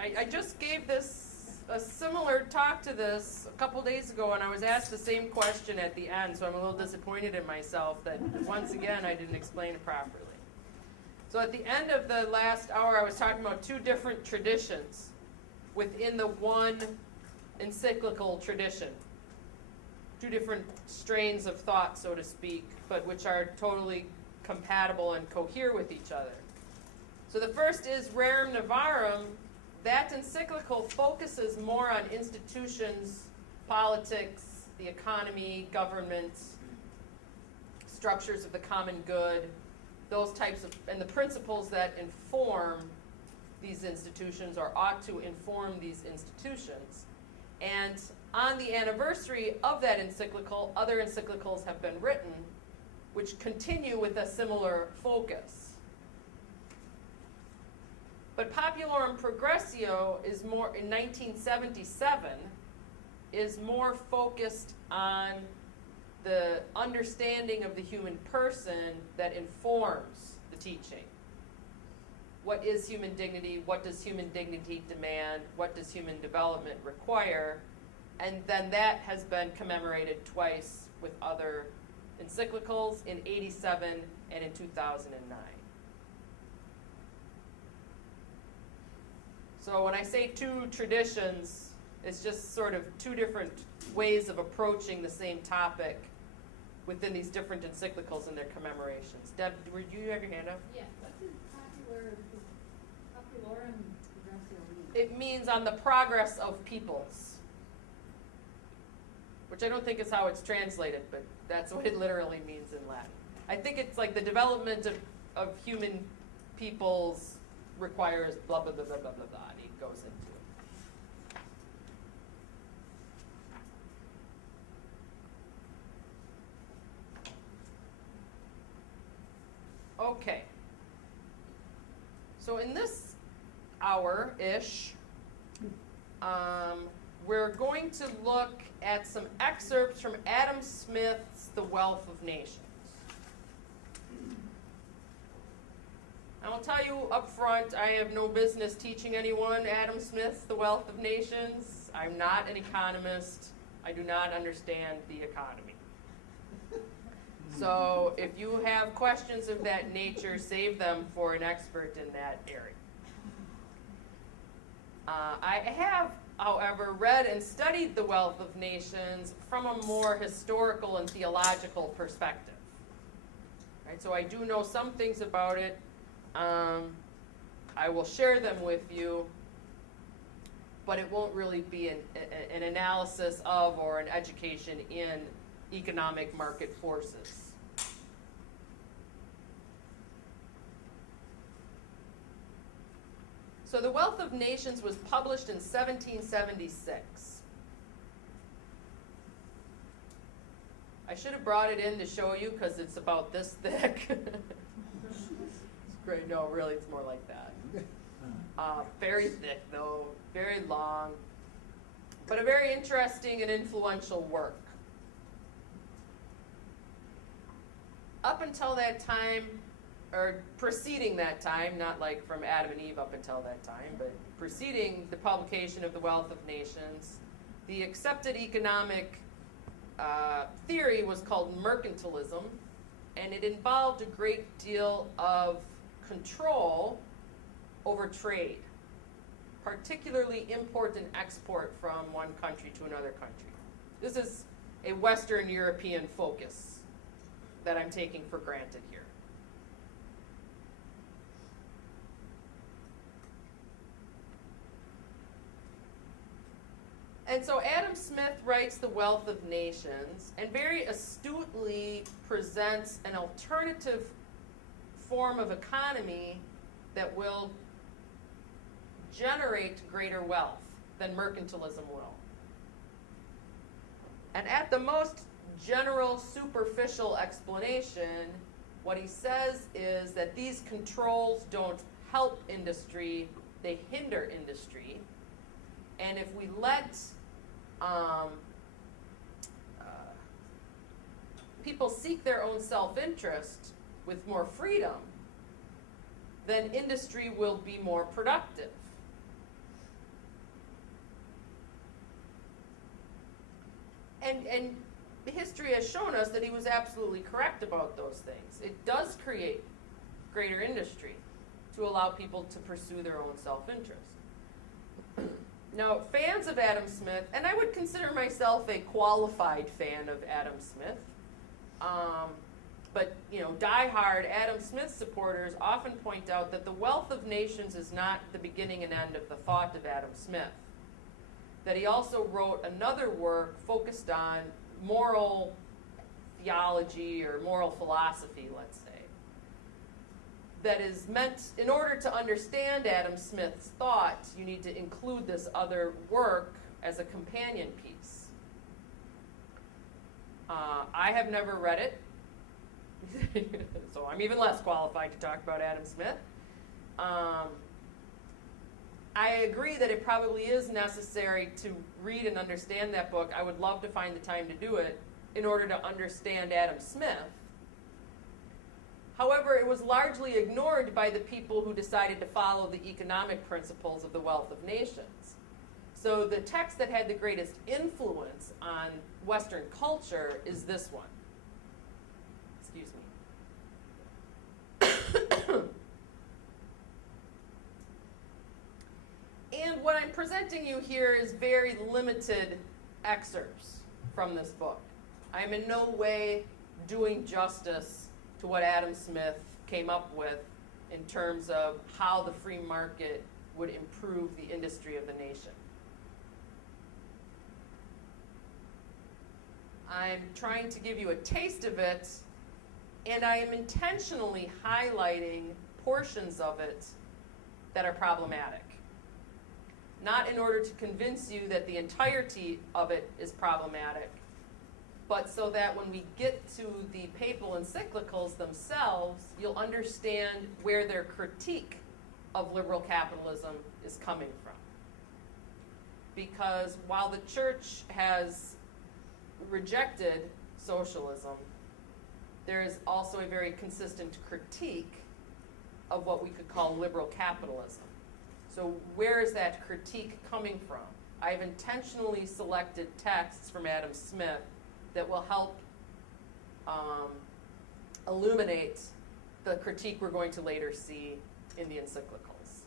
I just gave a similar talk to this a couple days ago, and I was asked the same question at the end, so I'm a little disappointed in myself that once again I didn't explain it properly. So at the end of the last hour, I was talking about two different traditions within the one encyclical tradition. Two different strains of thought, so to speak, but which are totally compatible and cohere with each other. So the first is Rerum Novarum. That encyclical focuses more on institutions, politics, the economy, government, structures of the common good, those types of, and the principles that inform these institutions or ought to inform these institutions. And on the anniversary of that encyclical, other encyclicals have been written which continue with a similar focus. But Populorum Progressio is more, in 1977, is more focused on the understanding of the human person that informs the teaching. What is human dignity? What does human dignity demand? What does human development require? And then that has been commemorated twice with other encyclicals in 87 and in 2009. So when I say two traditions, it's just sort of two different ways of approaching the same topic within these different encyclicals and their commemorations. Deb, do you have your hand up? Yeah. What does Populorum Progressio mean? It means on the progress of peoples, which I don't think is how it's translated, but that's what it literally means in Latin. I think it's like the development of human peoples requires blah, blah, blah, blah, blah, blah, blah, and he goes into it. Okay. So in this hour-ish, we're going to look at some excerpts from Adam Smith's The Wealth of Nations. I will tell you up front, I have no business teaching anyone Adam Smith's The Wealth of Nations. I'm not an economist. I do not understand the economy. So if you have questions of that nature, save them for an expert in that area. I have, however, read and studied The Wealth of Nations from a more historical and theological perspective. Right, so I do know some things about it. I will share them with you, but it won't really be an analysis of or an education in economic market forces. So The Wealth of Nations was published in 1776. I should have brought it in to show you because it's about this thick. It's great. No, really, it's more like that. Very thick, though, very long, but a very interesting and influential work. Up until that time, or preceding that time, not like from Adam and Eve up until that time, but preceding the publication of The Wealth of Nations, the accepted economic theory was called mercantilism, and it involved a great deal of control over trade, particularly import and export from one country to another country. This is a Western European focus that I'm taking for granted here. And so Adam Smith writes The Wealth of Nations and very astutely presents an alternative form of economy that will generate greater wealth than mercantilism will. And at the most general, superficial explanation, what he says is that these controls don't help industry, they hinder industry. And if we let people seek their own self-interest with more freedom, then industry will be more productive. And the history has shown us that he was absolutely correct about those things. It does create greater industry to allow people to pursue their own self-interest. Now, fans of Adam Smith, and I would consider myself a qualified fan of Adam Smith, but diehard Adam Smith supporters often point out that The Wealth of Nations is not the beginning and end of the thought of Adam Smith. That he also wrote another work focused on moral theology or moral philosophy, let's say, that is meant, in order to understand Adam Smith's thought, you need to include this other work as a companion piece. I have never read it, so I'm even less qualified to talk about Adam Smith. I agree that it probably is necessary to read and understand that book. I would love to find the time to do it in order to understand Adam Smith. However, it was largely ignored by the people who decided to follow the economic principles of The Wealth of Nations. So the text that had the greatest influence on Western culture is this one. Excuse me. And what I'm presenting you here is very limited excerpts from this book. I am in no way doing justice to what Adam Smith came up with in terms of how the free market would improve the industry of the nation. I'm trying to give you a taste of it, and I am intentionally highlighting portions of it that are problematic. Not in order to convince you that the entirety of it is problematic, but so that when we get to the papal encyclicals themselves, you'll understand where their critique of liberal capitalism is coming from. Because while the church has rejected socialism, there is also a very consistent critique of what we could call liberal capitalism. So where is that critique coming from? I've intentionally selected texts from Adam Smith that will help illuminate the critique we're going to later see in the encyclicals.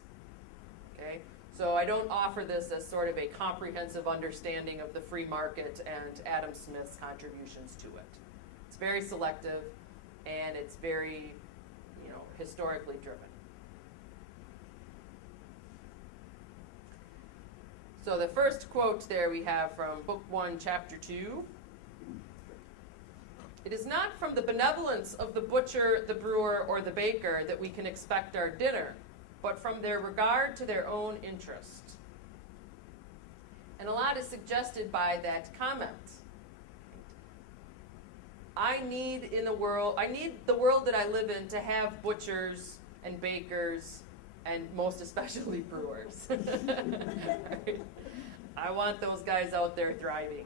Okay? So I don't offer this as sort of a comprehensive understanding of the free market and Adam Smith's contributions to it. It's very selective, and it's very, historically driven. So the first quote there we have from Book 1, Chapter 2. It is not from the benevolence of the butcher, the brewer, or the baker that we can expect our dinner, but from their regard to their own interest. And a lot is suggested by that comment. I need the world that I live in to have butchers and bakers and most especially brewers. Right? I want those guys out there thriving.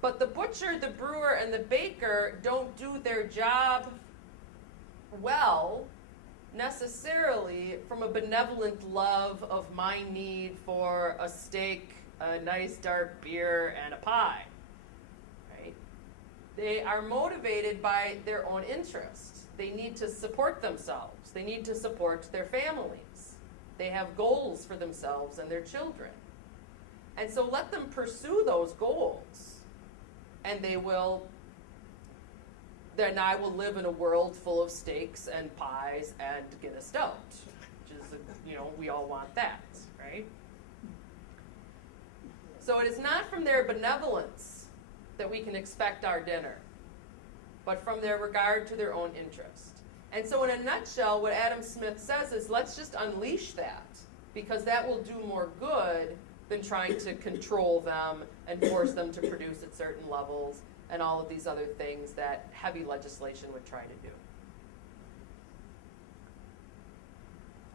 But the butcher, the brewer, and the baker don't do their job well necessarily from a benevolent love of my need for a steak, a nice dark beer, and a pie. Right? They are motivated by their own interests. They need to support themselves. They need to support their families. They have goals for themselves and their children. And so let them pursue those goals. And then I will live in a world full of steaks and pies and get a stout, which is, we all want that, right? So it is not from their benevolence that we can expect our dinner, but from their regard to their own interest. And so in a nutshell, what Adam Smith says is, let's just unleash that, because that will do more good than trying to control them and force them to produce at certain levels and all of these other things that heavy legislation would try to do.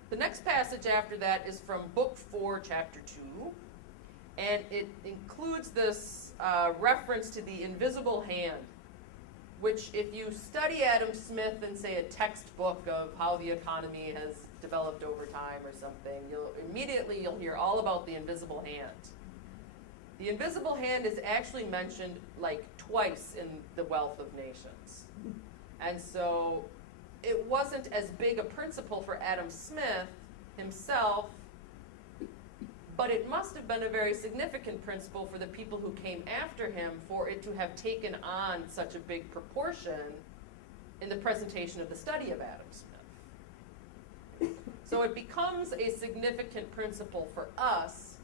The next passage after that is from Book 4, Chapter 2, and it includes this reference to the invisible hand, which if you study Adam Smith in, say, a textbook of how the economy has developed over time or something, you'll hear all about the invisible hand. The invisible hand is actually mentioned like twice in The Wealth of Nations. And so it wasn't as big a principle for Adam Smith himself, but it must have been a very significant principle for the people who came after him for it to have taken on such a big proportion in the presentation of the study of Adam Smith. So it becomes a significant principle for us,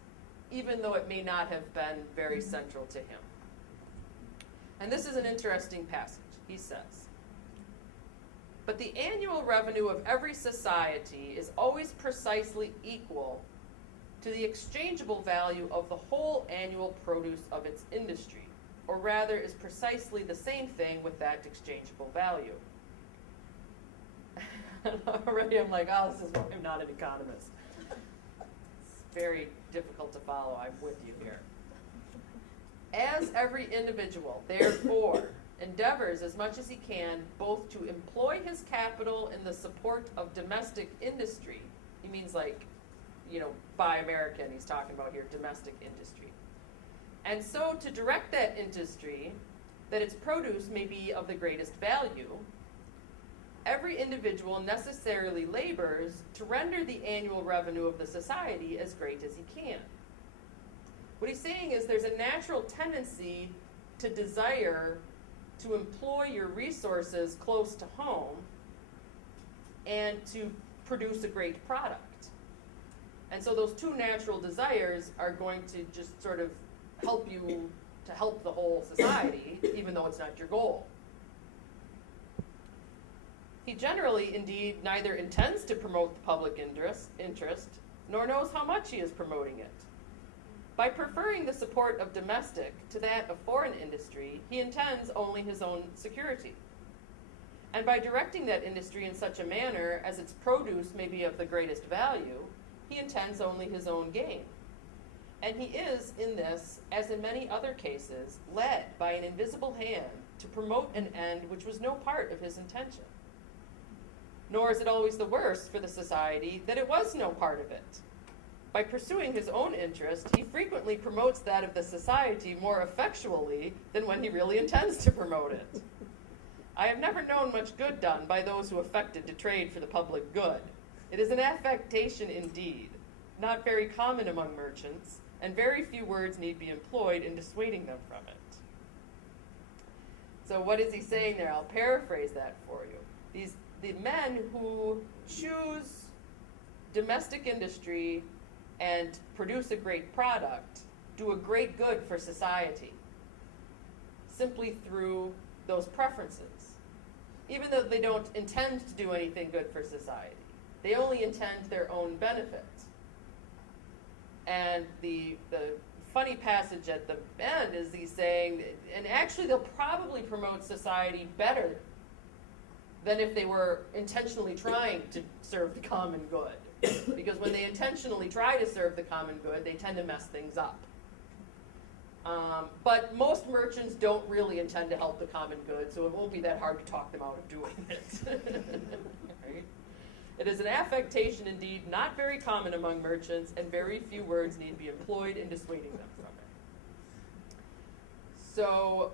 even though it may not have been very central to him. And this is an interesting passage. He says, "But the annual revenue of every society is always precisely equal to the exchangeable value of the whole annual produce of its industry, or rather is precisely the same thing with that exchangeable value." And already I'm like, oh, this is why I'm not an economist. It's very difficult to follow. I'm with you here. "As every individual, therefore, endeavors as much as he can both to employ his capital in the support of domestic industry," he means like, Buy American, he's talking about here, domestic industry, "and so to direct that industry that its produce may be of the greatest value, every individual necessarily labors to render the annual revenue of the society as great as he can." What he's saying is there's a natural tendency to desire to employ your resources close to home and to produce a great product. And so those two natural desires are going to just sort of help you to help the whole society, even though it's not your goal. He generally, indeed, neither intends to promote the public interest, nor knows how much he is promoting it. By preferring the support of domestic to that of foreign industry, he intends only his own security. And by directing that industry in such a manner as its produce may be of the greatest value, he intends only his own gain. And he is, in this, as in many other cases, led by an invisible hand to promote an end which was no part of his intention. Nor is it always the worse for the society that it was no part of it. By pursuing his own interest, he frequently promotes that of the society more effectually than when he really intends to promote it. I have never known much good done by those who affected to trade for the public good. It is an affectation indeed, not very common among merchants, and very few words need be employed in dissuading them from it. So what is he saying there? I'll paraphrase that for you. The men who choose domestic industry and produce a great product do a great good for society simply through those preferences, even though they don't intend to do anything good for society. They only intend their own benefit. And the funny passage at the end is he's saying, and actually they'll probably promote society better than if they were intentionally trying to serve the common good. Because when they intentionally try to serve the common good, they tend to mess things up. But most merchants don't really intend to help the common good, so it won't be that hard to talk them out of doing it. Right? It is an affectation indeed not very common among merchants, and very few words need be employed in dissuading them from it. So,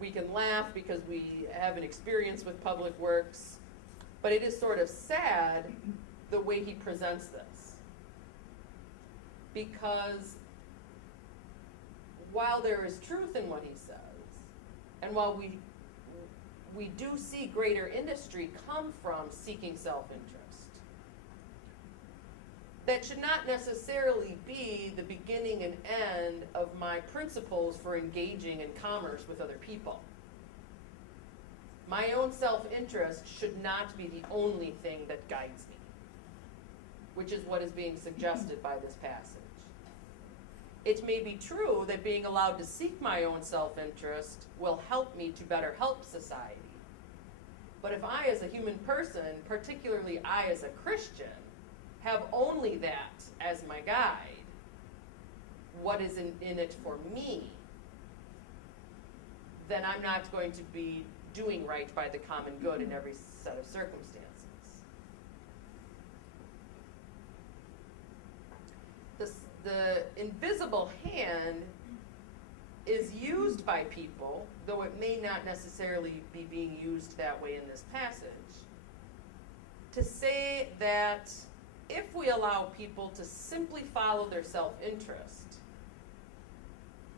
we can laugh because we have an experience with public works, but it is sort of sad the way he presents this. Because while there is truth in what he says, and while we do see greater industry come from seeking self-interest, that should not necessarily be the beginning and end of my principles for engaging in commerce with other people. My own self-interest should not be the only thing that guides me, which is what is being suggested by this passage. It may be true that being allowed to seek my own self-interest will help me to better help society. But if I as a human person, particularly I as a Christian, have only that as my guide, what is in it for me, then I'm not going to be doing right by the common good in every set of circumstances. The invisible hand is used by people, though it may not necessarily be being used that way in this passage, to say that if we allow people to simply follow their self-interest,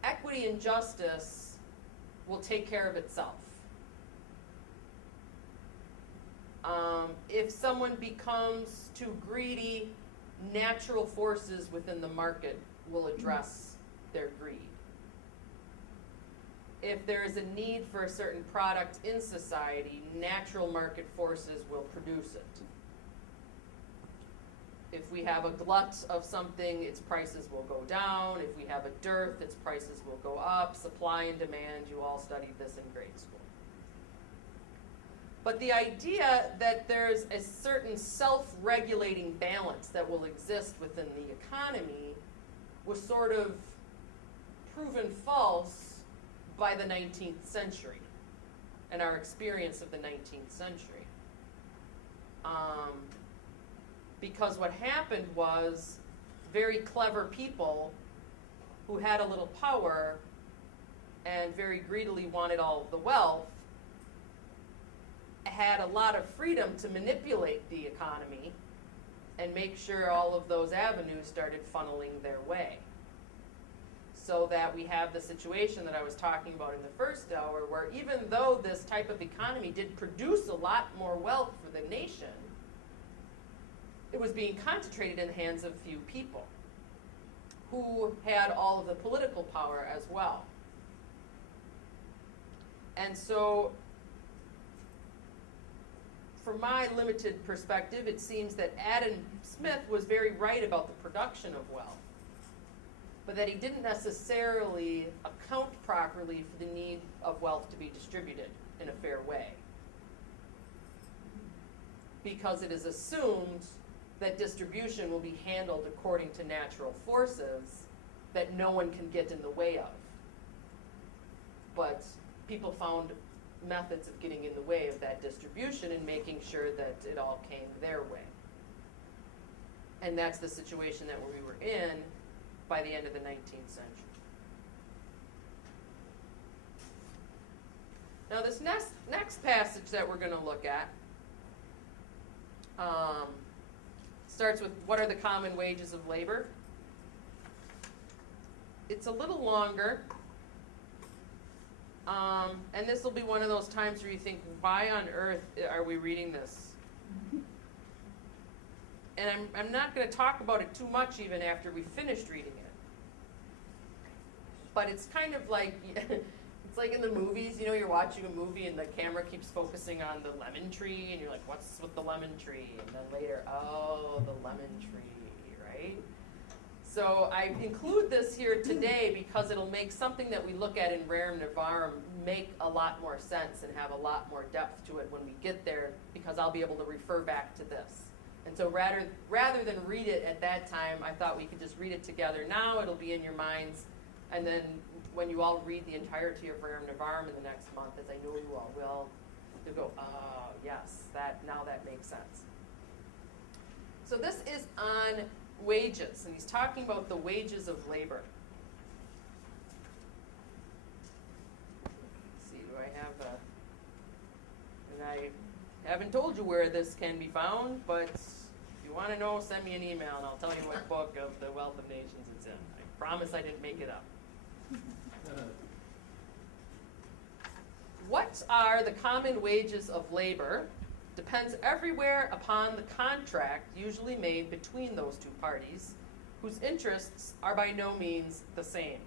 equity and justice will take care of itself. If someone becomes too greedy, natural forces within the market will address their greed. If there is a need for a certain product in society, natural market forces will produce it. If we have a glut of something, its prices will go down. If we have a dearth, its prices will go up. Supply and demand, you all studied this in grade school. But the idea that there's a certain self-regulating balance that will exist within the economy was sort of proven false by the 19th century and our experience of the 19th century. Because what happened was very clever people who had a little power and very greedily wanted all of the wealth had a lot of freedom to manipulate the economy and make sure all of those avenues started funneling their way. So that we have the situation that I was talking about in the first hour, where even though this type of economy did produce a lot more wealth for the nation, it was being concentrated in the hands of few people who had all of the political power as well. And so, from my limited perspective, it seems that Adam Smith was very right about the production of wealth, but that he didn't necessarily account properly for the need of wealth to be distributed in a fair way. Because it is assumed that distribution will be handled according to natural forces that no one can get in the way of. But people found methods of getting in the way of that distribution and making sure that it all came their way. And that's the situation that we were in by the end of the 19th century. Now this next passage that we're going to look at starts with, what are the common wages of labor? It's a little longer. And this will be one of those times where you think, why on earth are we reading this? And I'm not going to talk about it too much even after we finished reading it. But it's kind of like, it's like in the movies, you know, you're watching a movie and the camera keeps focusing on the lemon tree, and you're like, what's with the lemon tree? And then later, oh, the lemon tree, right? So I include this here today because it'll make something that we look at in Rerum Novarum make a lot more sense and have a lot more depth to it when we get there, because I'll be able to refer back to this. And so rather than read it at that time, I thought we could just read it together now. It'll be in your minds. And then when you all read the entirety of Rerum Novarum in the next month, as I know you all will, you'll go, oh, yes, now that makes sense. So this is on wages, and he's talking about the wages of labor. Let's see, do I have and I haven't told you where this can be found, but if you want to know, send me an email and I'll tell you what book of the Wealth of Nations it's in. I promise I didn't make it up. What are the common wages of labor? Depends everywhere upon the contract usually made between those two parties, whose interests are by no means the same.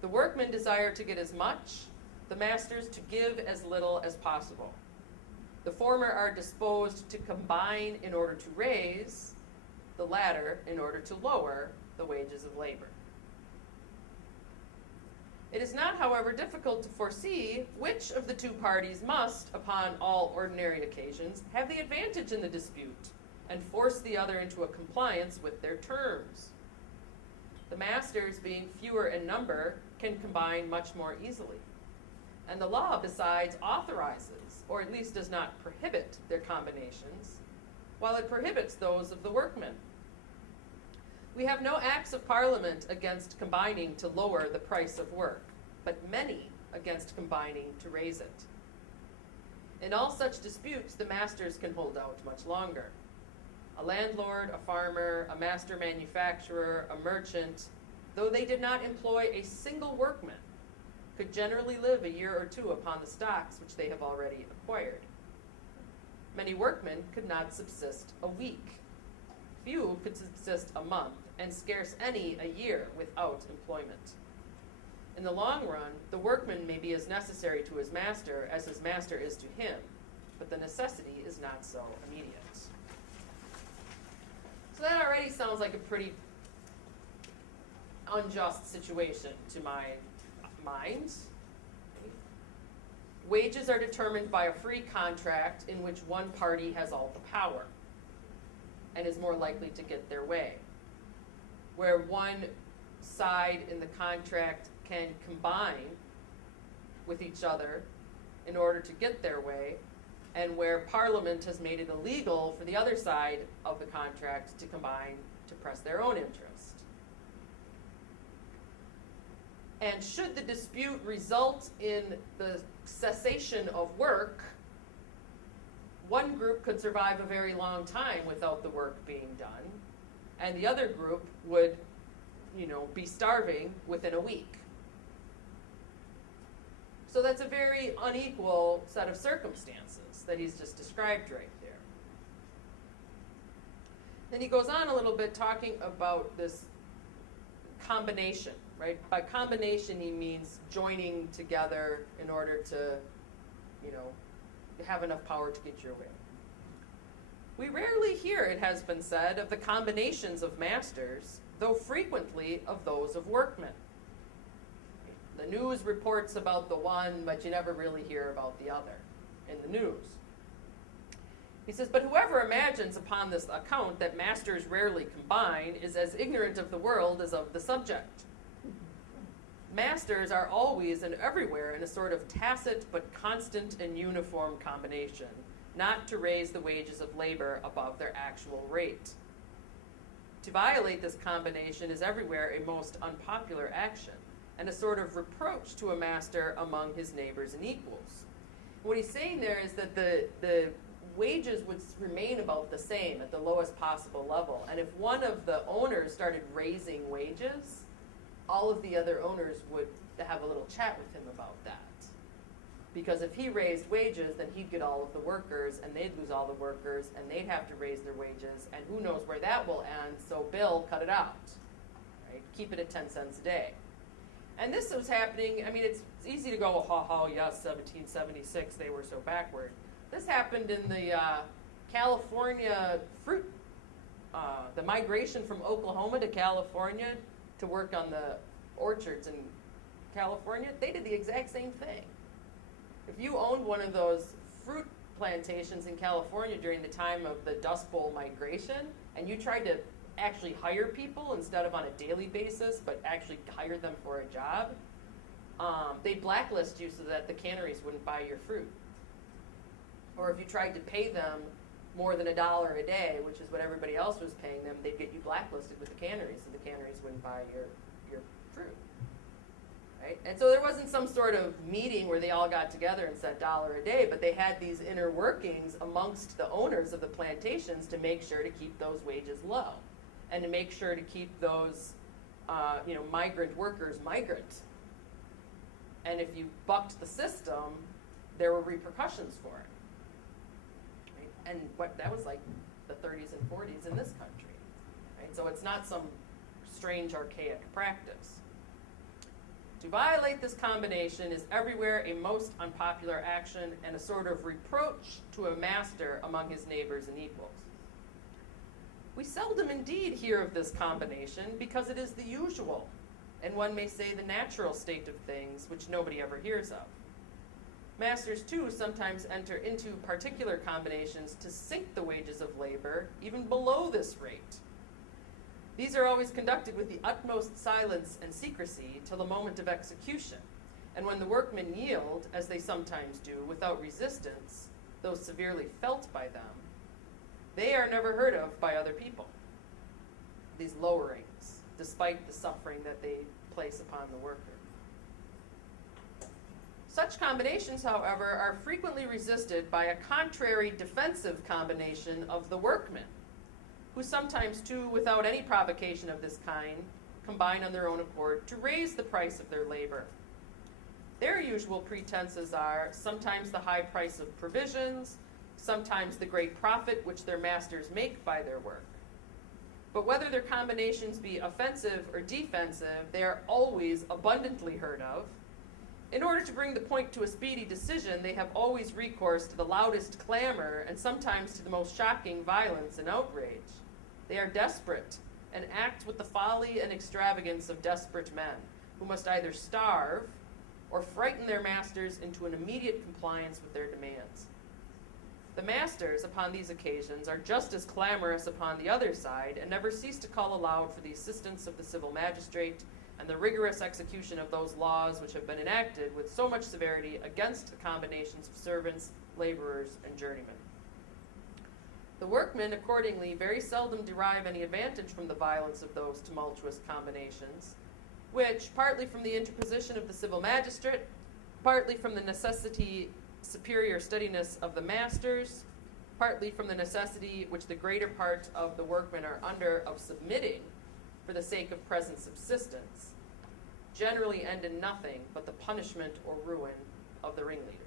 The workmen desire to get as much, the masters to give as little as possible. The former are disposed to combine in order to raise, the latter in order to lower the wages of labor. It is not, however, difficult to foresee which of the two parties must, upon all ordinary occasions, have the advantage in the dispute and force the other into a compliance with their terms. The masters, being fewer in number, can combine much more easily. And the law, besides, authorizes, or at least does not prohibit, their combinations, while it prohibits those of the workmen. We have no acts of Parliament against combining to lower the price of work, but many against combining to raise it. In all such disputes, the masters can hold out much longer. A landlord, a farmer, a master manufacturer, a merchant, though they did not employ a single workman, could generally live a year or two upon the stocks which they have already acquired. Many workmen could not subsist a week. Few could subsist a month, and scarce any a year without employment. In the long run, the workman may be as necessary to his master as his master is to him, but the necessity is not so immediate. So that already sounds like a pretty unjust situation to my mind. Wages are determined by a free contract in which one party has all the power and is more likely to get their way. Where one side in the contract can combine with each other in order to get their way, and where Parliament has made it illegal for the other side of the contract to combine to press their own interest. And should the dispute result in the cessation of work, one group could survive a very long time without the work being done, and the other group would, be starving within a week. So that's a very unequal set of circumstances that he's just described right there. Then he goes on a little bit talking about this combination, right? By combination, he means joining together in order to, have enough power to get your way. We rarely hear, it has been said, of the combinations of masters, though frequently of those of workmen. The news reports about the one, but you never really hear about the other in the news. He says, but whoever imagines upon this account that masters rarely combine is as ignorant of the world as of the subject. Masters are always and everywhere in a sort of tacit but constant and uniform combination, not to raise the wages of labor above their actual rate. To violate this combination is everywhere a most unpopular action, and a sort of reproach to a master among his neighbors and equals. What he's saying there is that the wages would remain about the same at the lowest possible level, and if one of the owners started raising wages, all of the other owners would have a little chat with him about that. Because if he raised wages, then he'd get all of the workers, and they'd lose all the workers, and they'd have to raise their wages, and who knows where that will end, so Bill, cut it out. Right? Keep it at 10 cents a day. And this was happening, it's easy to go, yes, 1776, they were so backward. This happened in the California fruit, the migration from Oklahoma to California to work on the orchards in California. They did the exact same thing. If you owned one of those fruit plantations in California during the time of the Dust Bowl migration, and you tried to actually hire people instead of on a daily basis, but actually hire them for a job, they'd blacklist you so that the canneries wouldn't buy your fruit. Or if you tried to pay them more than $1 a day, which is what everybody else was paying them, they'd get you blacklisted with the canneries, so the canneries wouldn't buy your fruit. Right? And so there wasn't some sort of meeting where they all got together and said $1 a day, but they had these inner workings amongst the owners of the plantations to make sure to keep those wages low, and to make sure to keep those migrant workers migrant. And if you bucked the system, there were repercussions for it. And that was like the 30s and 40s in this country. Right? So it's not some strange, archaic practice. To violate this combination is everywhere a most unpopular action and a sort of reproach to a master among his neighbors and equals. We seldom indeed hear of this combination because it is the usual, and one may say the natural state of things, which nobody ever hears of. Masters, too, sometimes enter into particular combinations to sink the wages of labor even below this rate. These are always conducted with the utmost silence and secrecy till the moment of execution, and when the workmen yield, as they sometimes do, without resistance, though severely felt by them, they are never heard of by other people. these lowerings, despite the suffering that they place upon the worker. Such combinations, however, are frequently resisted by a contrary defensive combination of the workmen, who sometimes, too, without any provocation of this kind, combine on their own accord to raise the price of their labor. Their usual pretenses are sometimes the high price of provisions, sometimes the great profit which their masters make by their work. But whether their combinations be offensive or defensive, they are always abundantly heard of. In order to bring the point to a speedy decision, they have always recourse to the loudest clamor and sometimes to the most shocking violence and outrage. They are desperate and act with the folly and extravagance of desperate men, who must either starve or frighten their masters into an immediate compliance with their demands. The masters, upon these occasions, are just as clamorous upon the other side, and never cease to call aloud for the assistance of the civil magistrate and the rigorous execution of those laws which have been enacted with so much severity against the combinations of servants, laborers, and journeymen. The workmen, accordingly, very seldom derive any advantage from the violence of those tumultuous combinations, which, partly from the interposition of the civil magistrate, partly from the necessity superior steadiness of the masters, partly from the necessity which the greater part of the workmen are under of submitting for the sake of present subsistence, generally end in nothing but the punishment or ruin of the ringleaders.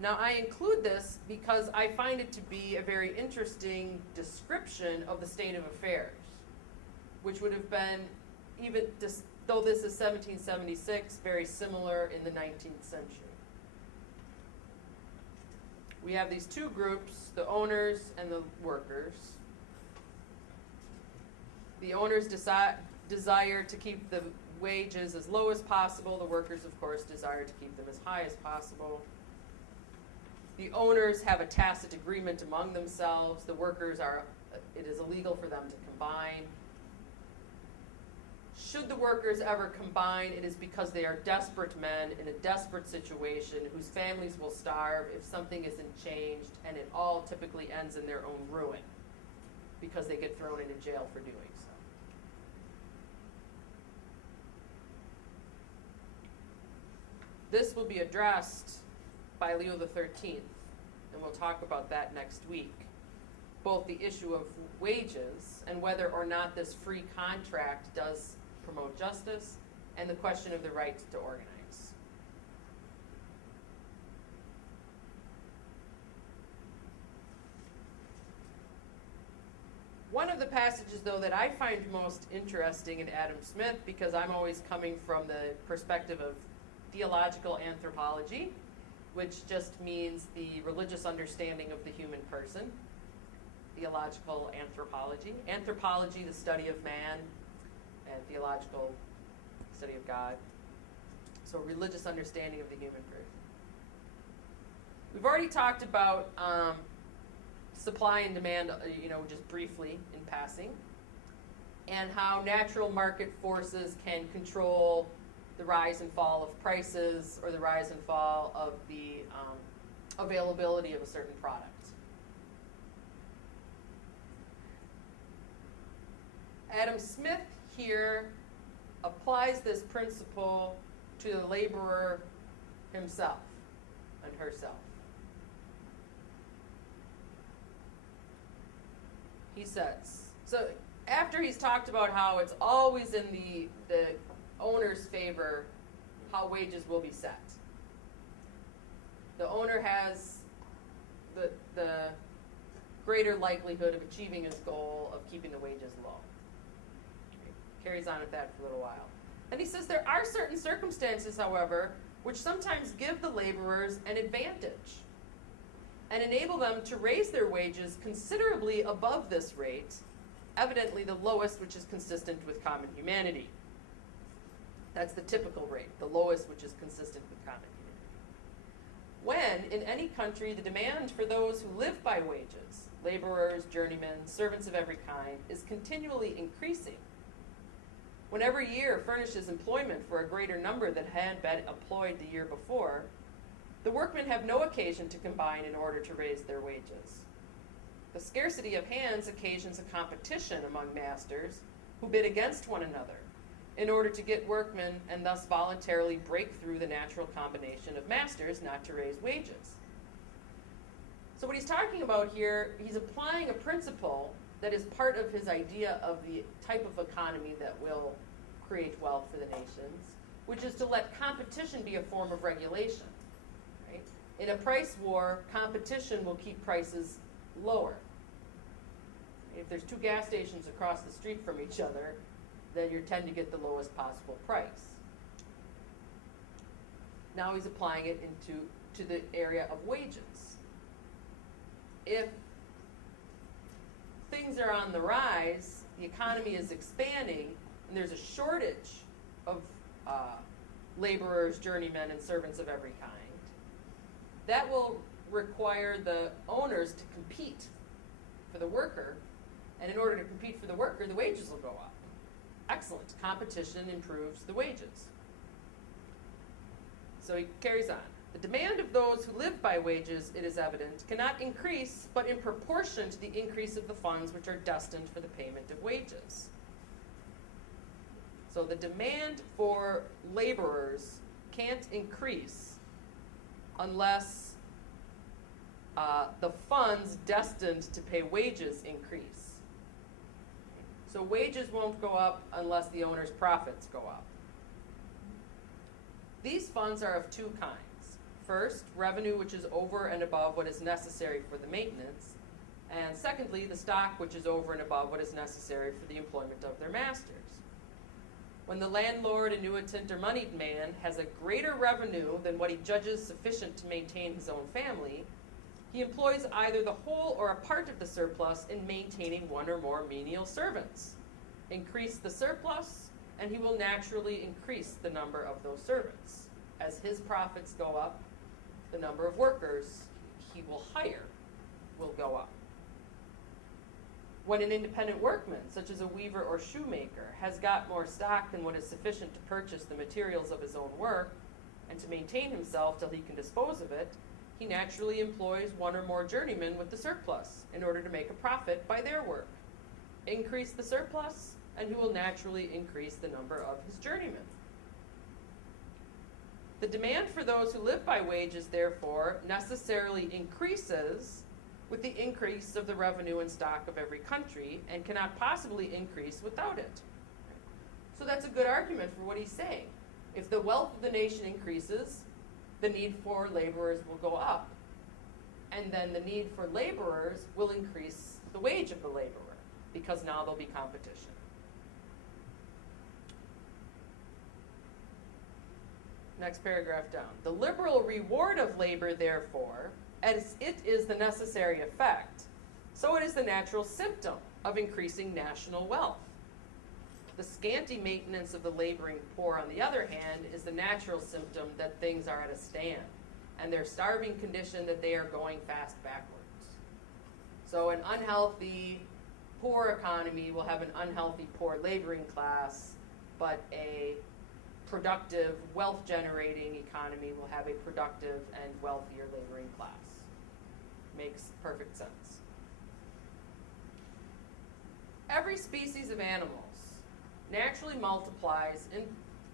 Now, I include this because I find it to be a very interesting description of the state of affairs, which would have been, even though this is 1776, very similar in the 19th century. We have these two groups, the owners and the workers. The owners desire to keep the wages as low as possible. The workers, of course, desire to keep them as high as possible. The owners have a tacit agreement among themselves. The workers it is illegal for them to combine. Should the workers ever combine, it is because they are desperate men in a desperate situation whose families will starve if something isn't changed, and it all typically ends in their own ruin because they get thrown into jail for doing so. This will be addressed by Leo XIII, and we'll talk about that next week. Both the issue of wages and whether or not this free contract does promote justice, and the question of the right to organize. One of the passages, though, that I find most interesting in Adam Smith, because I'm always coming from the perspective of theological anthropology, which just means the religious understanding of the human person. Theological anthropology. Anthropology, the study of man, and theological study of God. So religious understanding of the human person. We've already talked about supply and demand, just briefly in passing, and how natural market forces can control the rise and fall of prices or the rise and fall of the availability of a certain product. Adam Smith here applies this principle to the laborer himself and herself. He says, so after he's talked about how it's always in the owner's favor how wages will be set. The owner has the greater likelihood of achieving his goal of keeping the wages low. Carries on at that for a little while. And he says there are certain circumstances, however, which sometimes give the laborers an advantage and enable them to raise their wages considerably above this rate, evidently the lowest which is consistent with common humanity. That's the typical rate, the lowest which is consistent with common humanity. When, in any country, the demand for those who live by wages, laborers, journeymen, servants of every kind, is continually increasing, when every year furnishes employment for a greater number than had been employed the year before, the workmen have no occasion to combine in order to raise their wages. The scarcity of hands occasions a competition among masters who bid against one another in order to get workmen and thus voluntarily break through the natural combination of masters not to raise wages. So what he's talking about here, he's applying a principle that is part of his idea of the type of economy that will create wealth for the nations, which is to let competition be a form of regulation. Right? In a price war, competition will keep prices lower. If there's two gas stations across the street from each other, then you tend to get the lowest possible price. Now he's applying it to the area of wages. If things are on the rise, the economy is expanding, and there's a shortage of laborers, journeymen, and servants of every kind, that will require the owners to compete for the worker, and in order to compete for the worker, the wages will go up. Excellent. Competition improves the wages. So he carries on. The demand of those who live by wages, it is evident, cannot increase but in proportion to the increase of the funds which are destined for the payment of wages. So the demand for laborers can't increase unless the funds destined to pay wages increase. So wages won't go up unless the owner's profits go up. These funds are of two kinds. First, revenue which is over and above what is necessary for the maintenance, and secondly, the stock which is over and above what is necessary for the employment of their masters. When the landlord, annuitant, or moneyed man has a greater revenue than what he judges sufficient to maintain his own family, he employs either the whole or a part of the surplus in maintaining one or more menial servants. Increase the surplus, and he will naturally increase the number of those servants. As his profits go up, the number of workers he will hire will go up. When an independent workman, such as a weaver or shoemaker, has got more stock than what is sufficient to purchase the materials of his own work and to maintain himself till he can dispose of it, he naturally employs one or more journeymen with the surplus in order to make a profit by their work. Increase the surplus, and he will naturally increase the number of his journeymen. The demand for those who live by wages, therefore, necessarily increases with the increase of the revenue and stock of every country, and cannot possibly increase without it. So that's a good argument for what he's saying. If the wealth of the nation increases, the need for laborers will go up, and then the need for laborers will increase the wage of the laborer, because now there'll be competition. Next paragraph down. The liberal reward of labor, therefore, as it is the necessary effect, so it is the natural symptom of increasing national wealth. The scanty maintenance of the laboring poor, on the other hand, is the natural symptom that things are at a stand, and their starving condition that they are going fast backwards. So an unhealthy, poor economy will have an unhealthy, poor laboring class, but a productive, wealth-generating economy will have a productive and wealthier laboring class. Makes perfect sense. Every species of animals naturally multiplies in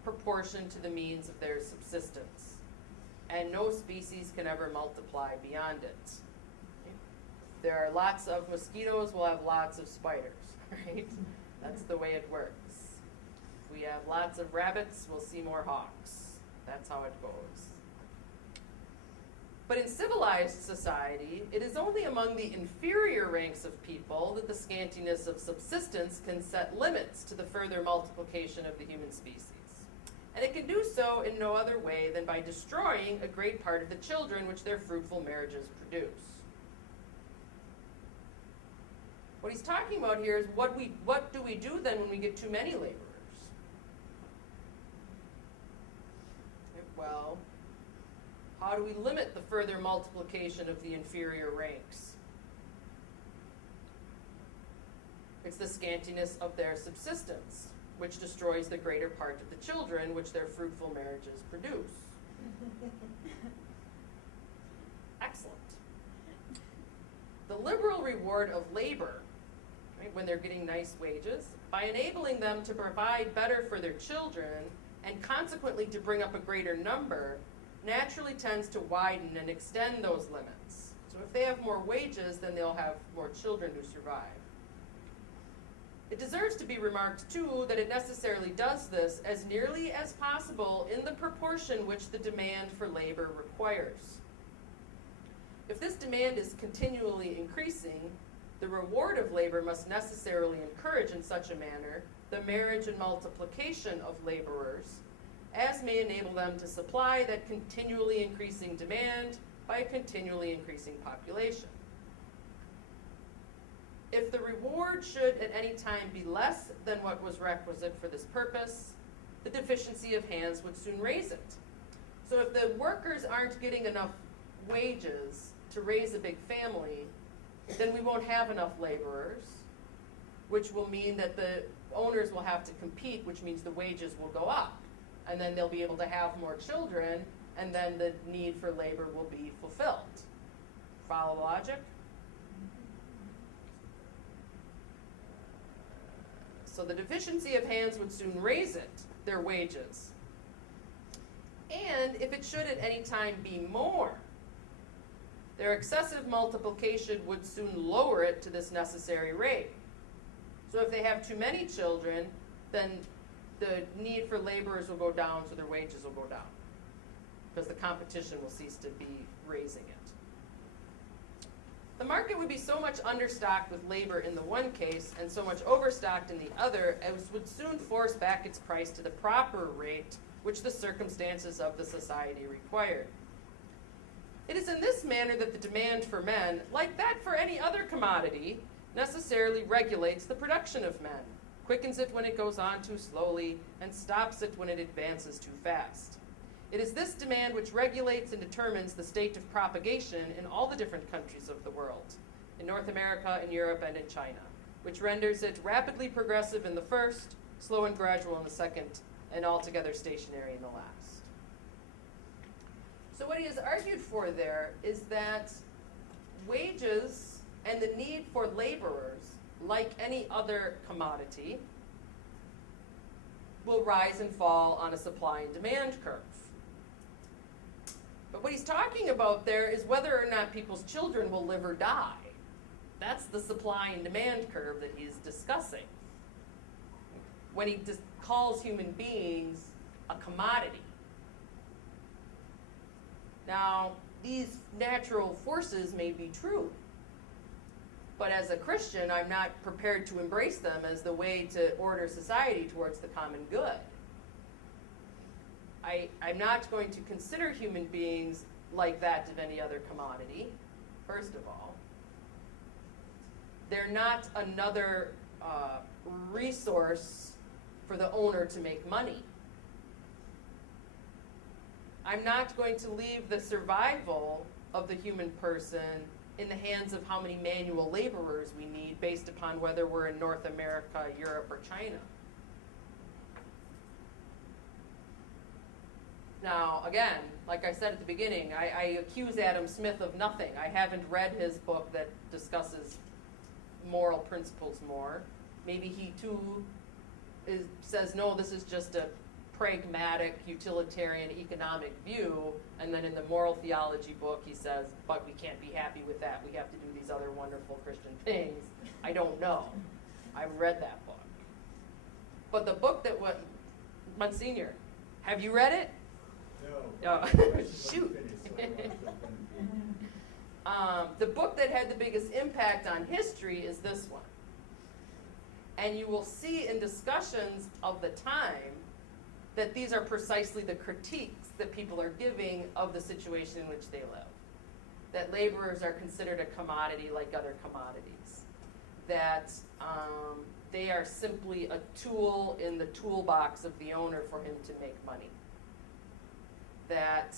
proportion to the means of their subsistence, and no species can ever multiply beyond it. There are lots of mosquitoes, we'll have lots of spiders, right? That's the way it works. If we have lots of rabbits, we'll see more hawks. That's how it goes. But in civilized society, it is only among the inferior ranks of people that the scantiness of subsistence can set limits to the further multiplication of the human species. And it can do so in no other way than by destroying a great part of the children which their fruitful marriages produce. What he's talking about here is what do we do then when we get too many laborers? Well, how do we limit the further multiplication of the inferior ranks? It's the scantiness of their subsistence, which destroys the greater part of the children which their fruitful marriages produce. Excellent. The liberal reward of labor, right, when they're getting nice wages, by enabling them to provide better for their children and consequently to bring up a greater number, naturally tends to widen and extend those limits. So if they have more wages, then they'll have more children to survive. It deserves to be remarked, too, that it necessarily does this as nearly as possible in the proportion which the demand for labor requires. If this demand is continually increasing, the reward of labor must necessarily encourage in such a manner the marriage and multiplication of laborers, as may enable them to supply that continually increasing demand by a continually increasing population. If the reward should at any time be less than what was requisite for this purpose, the deficiency of hands would soon raise it. So if the workers aren't getting enough wages to raise a big family, then we won't have enough laborers, which will mean that the owners will have to compete, which means the wages will go up. And then they'll be able to have more children, and then the need for labor will be fulfilled. Follow the logic? So the deficiency of hands would soon raise it, their wages. And if it should at any time be more, their excessive multiplication would soon lower it to this necessary rate. So if they have too many children, then the need for laborers will go down, so their wages will go down, because the competition will cease to be raising it. The market would be so much understocked with labor in the one case and so much overstocked in the other as would soon force back its price to the proper rate which the circumstances of the society required. It is in this manner that the demand for men, like that for any other commodity, necessarily regulates the production of men, quickens it when it goes on too slowly, and stops it when it advances too fast. It is this demand which regulates and determines the state of propagation in all the different countries of the world, in North America, in Europe, and in China, which renders it rapidly progressive in the first, slow and gradual in the second, and altogether stationary in the last. So what he has argued for there is that wages and the need for laborers, like any other commodity, will rise and fall on a supply and demand curve. But what he's talking about there is whether or not people's children will live or die. That's the supply and demand curve that he's discussing when he calls human beings a commodity. Now, these natural forces may be true, but as a Christian, I'm not prepared to embrace them as the way to order society towards the common good. I'm not going to consider human beings like that of any other commodity, first of all. They're not another resource for the owner to make money. I'm not going to leave the survival of the human person in the hands of how many manual laborers we need based upon whether we're in North America, Europe, or China. Now, again, like I said at the beginning, I accuse Adam Smith of nothing. I haven't read his book that discusses moral principles more. Maybe he too says, no, this is just a pragmatic, utilitarian, economic view, and then in the moral theology book he says, but we can't be happy with that. We have to do these other wonderful Christian things. I don't know. I read that book. But the book that Monsignor, have you read it? No. Oh, shoot. The book that had the biggest impact on history is this one. And you will see in discussions of the time that these are precisely the critiques that people are giving of the situation in which they live. That laborers are considered a commodity like other commodities. That they are simply a tool in the toolbox of the owner for him to make money. That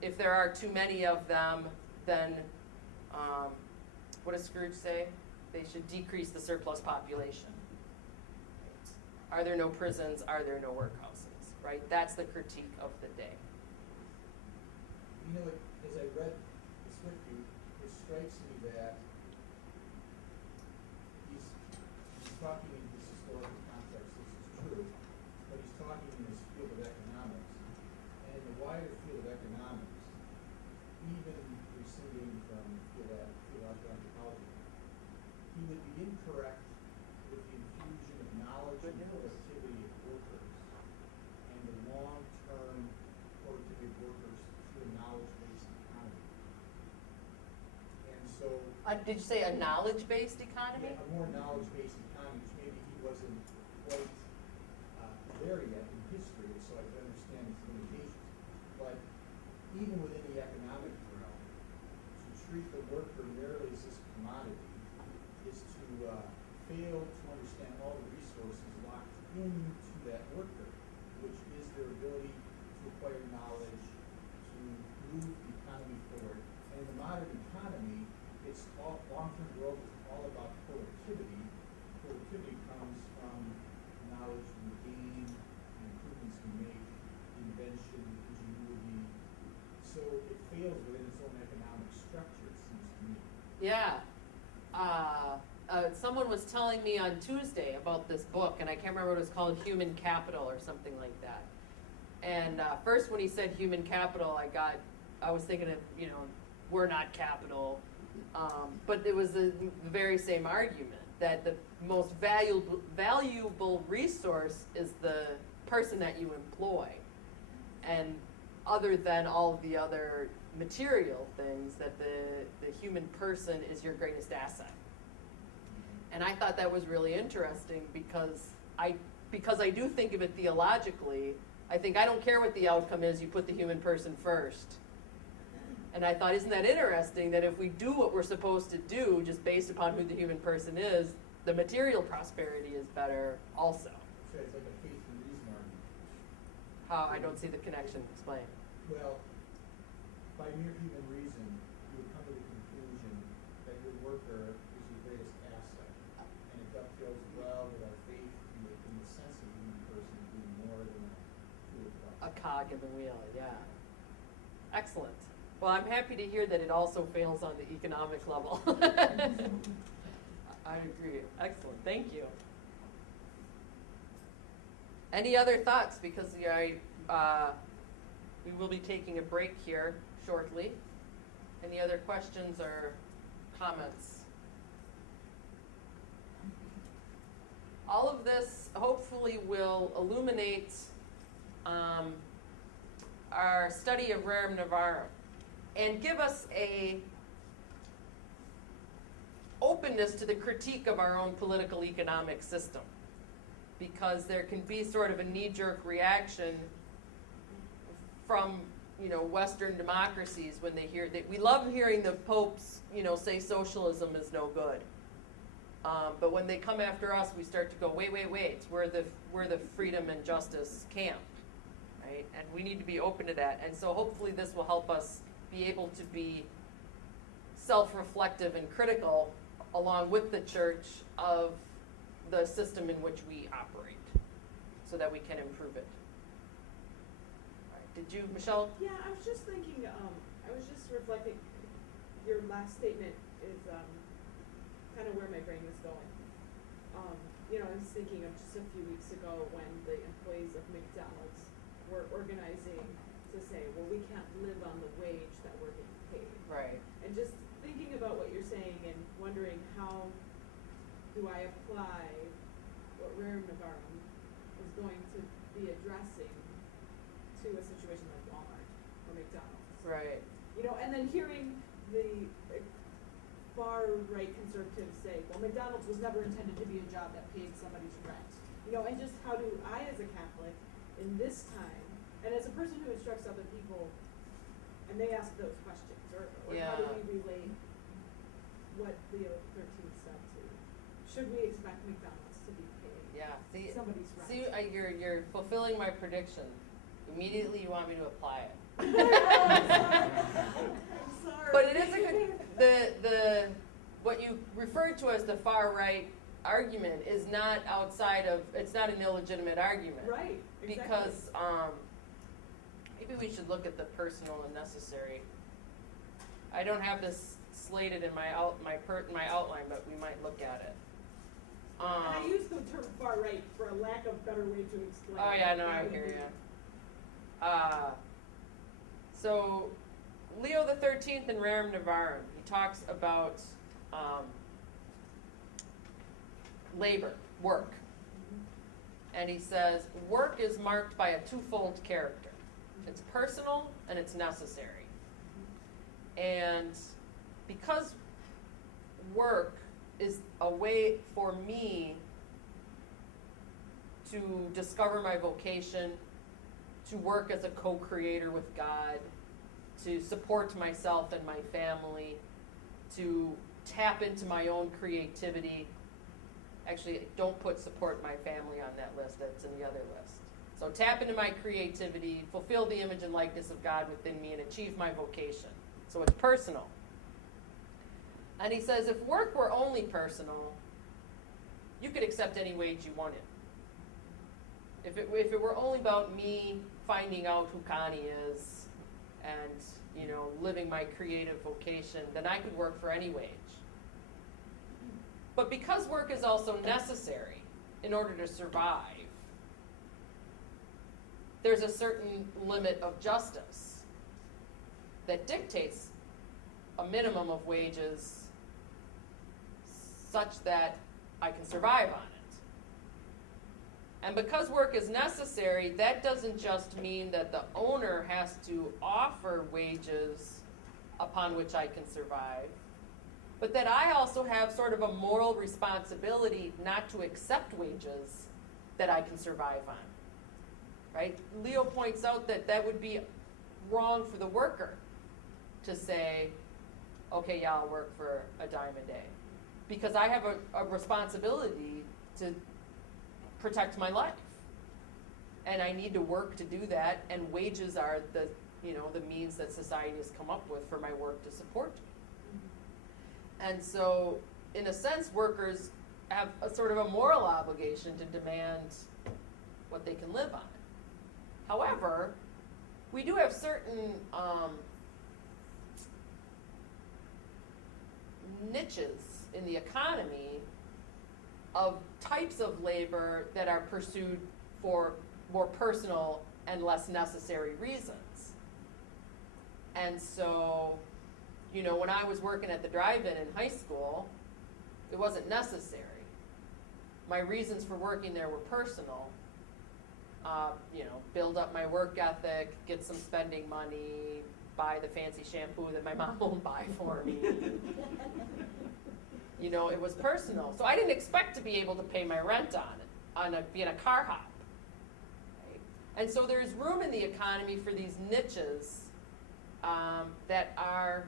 if there are too many of them, then what does Scrooge say? They should decrease the surplus population. Right? Are there no prisons? Are there no workhouses? Right? That's the critique of the day. You know, as I read this with you, it strikes me that correct with the infusion of knowledge and productivity of workers and the long-term productivity of workers through a knowledge-based economy. And so, Did you say a knowledge-based economy? yeah, a more knowledge-based economy, which maybe he wasn't quite there yet in history, so I can understand its limitations. But even within the economic realm, to treat the worker merely as this commodity is to fail to understand all the resources locked into that worker, which is their ability to acquire knowledge, to move the economy forward. And in the modern economy, it's all, long-term growth is all about productivity. Productivity comes from knowledge we gain, the improvements we make, invention, ingenuity. So it fails within its own economic structure, it seems to me. Yeah. Someone was telling me on Tuesday about this book, and I can't remember what it was called, Human Capital or something like that. And first when he said human capital, I was thinking of, we're not capital. But it was the very same argument, that the most valuable resource is the person that you employ. And other than all of the other material things, that the human person is your greatest asset. And I thought that was really interesting because I do think of it theologically. I think I don't care what the outcome is, you put the human person first. And I thought, isn't that interesting that if we do what we're supposed to do just based upon who the human person is, the material prosperity is better also. So it's like a faith and reason argument. How? I don't see the connection. Explain. Well, by mere human reason, you would come to the conclusion that your worker is your greatest asset. And it dovetails well with our faith in the sense of the human person being more than a tool of A cog in the wheel, yeah. Excellent. Well, I'm happy to hear that it also fails on the economic level. I agree. Excellent. Thank you. Any other thoughts? Because we will be taking a break here shortly. Any other questions or comments? All of this hopefully will illuminate our study of Rerum Novarum and give us a openness to the critique of our own political economic system, because there can be sort of a knee-jerk reaction from Western democracies when they hear that. We love hearing the popes say socialism is no good, but when they come after us, we start to go, wait, we're the freedom and justice camp, right? And we need to be open to that. And so hopefully this will help us be able to be self-reflective and critical along with the church of the system in which we operate, so that we can improve it. All right. Did you, Michelle? Yeah, I was just thinking, I was just reflecting, your last statement is kind of where my brain was going. I was thinking of just a few weeks ago when the employees of McDonald's were organizing to say, well, we can't live on the wage that we're getting paid. Right. And just thinking about what you're saying and wondering how do I apply what Rerum Novarum is going to be addressing to a situation like Walmart or McDonald's. Right. And then hearing the far-right conservatives say, well, McDonald's was never intended to be a job that paid somebody's rent. And just how do I, as a Catholic, in this time, and as a person who instructs other people, and they ask those questions, or Yeah. how do we relate what Leo XIII said to, should we expect McDonald's to be paid Yeah. somebody's rent? See, you're fulfilling my prediction. Immediately, you want me to apply it. I'm sorry. But it is a good. The what you referred to as the far right argument is not outside of. It's not an illegitimate argument. Right. Exactly. Because maybe we should look at the personal and necessary. I don't have this slated in my outline, but we might look at it. And I use the term far right for a lack of better way to explain. Oh yeah, no, I hear you. So Leo XIII in Rerum Novarum, he talks about labor, work. And he says, work is marked by a twofold character. It's personal and it's necessary. And because work is a way for me to discover my vocation, to work as a co-creator with God, to support myself and my family, to tap into my own creativity. Actually, don't put support my family on that list, that's in the other list. So tap into my creativity, fulfill the image and likeness of God within me, and achieve my vocation. So it's personal. And he says, if work were only personal, you could accept any wage you wanted. If it were only about me finding out who Connie is and, living my creative vocation, then I could work for any wage. But because work is also necessary in order to survive, there's a certain limit of justice that dictates a minimum of wages such that I can survive on it. And because work is necessary, that doesn't just mean that the owner has to offer wages upon which I can survive, but that I also have sort of a moral responsibility not to accept wages that I can survive on. Right? Leo points out that that would be wrong for the worker to say, okay, yeah, I'll work for a dime a day. Because I have a responsibility to protect my life. And I need to work to do that, and wages are the means that society has come up with for my work to support me. And so, in a sense, workers have a sort of a moral obligation to demand what they can live on. However, we do have certain niches in the economy of types of labor that are pursued for more personal and less necessary reasons. And so, when I was working at the drive-in in high school, it wasn't necessary. My reasons for working there were personal. Build up my work ethic, get some spending money, buy the fancy shampoo that my mom won't buy for me. It was personal. So I didn't expect to be able to pay my rent being a car hop. Right? And so there's room in the economy for these niches that are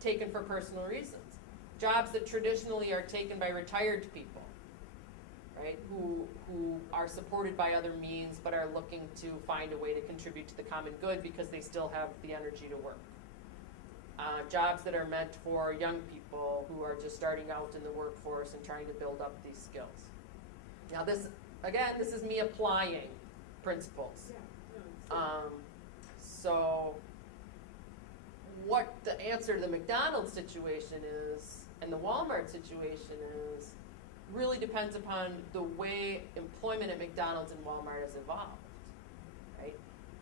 taken for personal reasons. Jobs that traditionally are taken by retired people, right? Who are supported by other means but are looking to find a way to contribute to the common good because they still have the energy to work. Jobs that are meant for young people who are just starting out in the workforce and trying to build up these skills. Now this is me applying principles. Yeah, no, So what the answer to the McDonald's situation is and the Walmart situation is really depends upon the way employment at McDonald's and Walmart has evolved. Right?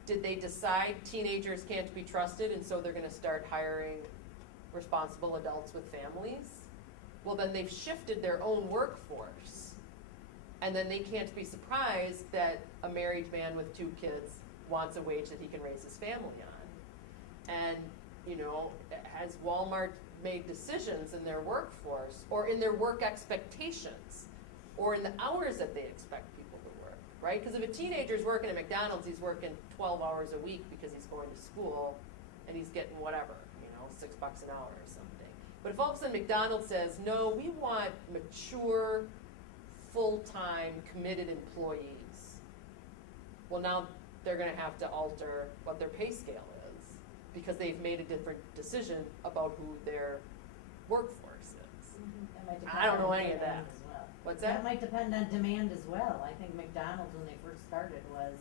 Did they decide teenagers can't be trusted and so they're going to start hiring responsible adults with families? Well, then they've shifted their own workforce. And then they can't be surprised that a married man with 2 kids wants a wage that he can raise his family on. And, has Walmart made decisions in their workforce or in their work expectations or in the hours that they expect people to work, right? Because if a teenager's working at McDonald's, he's working 12 hours a week because he's going to school and he's getting whatever, $6 an hour or something. But if all of a sudden McDonald's says, no, we want mature, full-time, committed employees, well, now they're going to have to alter what their pay scale is because they've made a different decision about who their workforce is. That might depend I don't know on any of demand that. as well. What's that? That might depend on demand as well. I think McDonald's, when they first started, was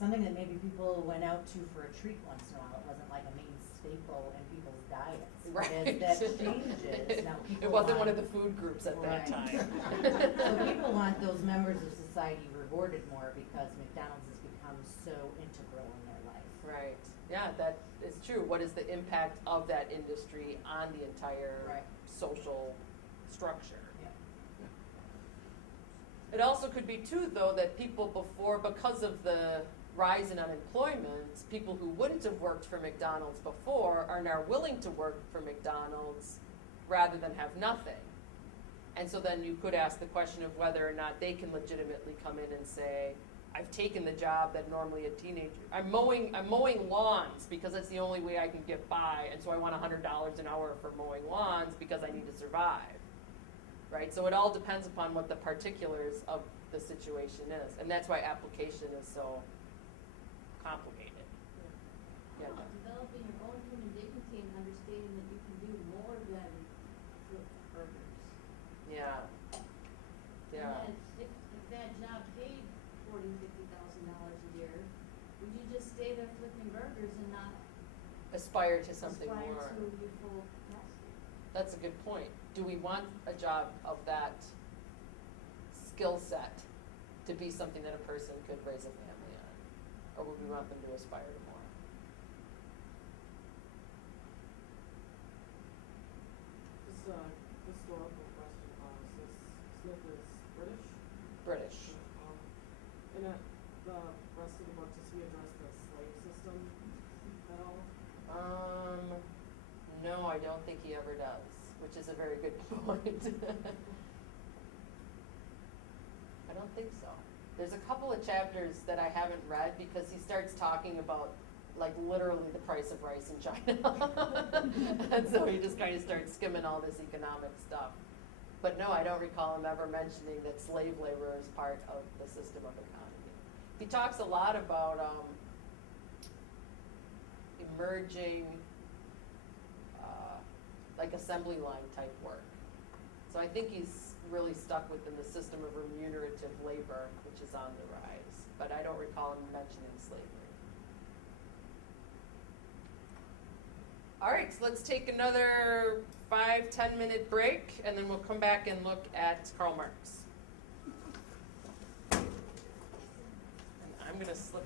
something that maybe people went out to for a treat once in a while. It wasn't like a main staple in people's diets. Right. As that changes, now people It wasn't want, one of the food groups at that Right. time. So people want those members of society rewarded more because McDonald's has become so integral in their life. Right. Yeah, that is true. What is the impact of that industry on the entire Right. social structure? Yeah. It also could be too, though, that people before, because of the rise in unemployment, people who wouldn't have worked for McDonald's before are now willing to work for McDonald's rather than have nothing. And so then you could ask the question of whether or not they can legitimately come in and say, I've taken the job that normally a teenager, I'm mowing lawns because that's the only way I can get by, and so I want $100 an hour for mowing lawns because I need to survive, right? So it all depends upon what the particulars of the situation is, and that's why application is so complicated. Yeah, Jen. Developing your own human dignity and understanding that you can do more than flip burgers. Yeah. Yeah. And then if that job paid $40,000-$50,000 a year, would you just stay there flipping burgers and not Aspire to something aspire more. to your full capacity? That's a good point. Do we want a job of that skill set to be something that a person could raise a family on? Or would we want them to aspire to more? Just a historical question, Mrs. Smith is British? British. In the rest of the book, does he address the slave system at all? No, I don't think he ever does, which is a very good point. I don't think so. There's a couple of chapters that I haven't read because he starts talking about like literally the price of rice in China. And so he just kind of starts skimming all this economic stuff. But no, I don't recall him ever mentioning that slave labor is part of the system of economy. He talks a lot about emerging like assembly line type work. So I think he's really stuck within the system of remunerative labor, which is on the rise. But I don't recall him mentioning slavery. All right, so let's take another 5-10 minute break, and then we'll come back and look at Karl Marx. And I'm going to slip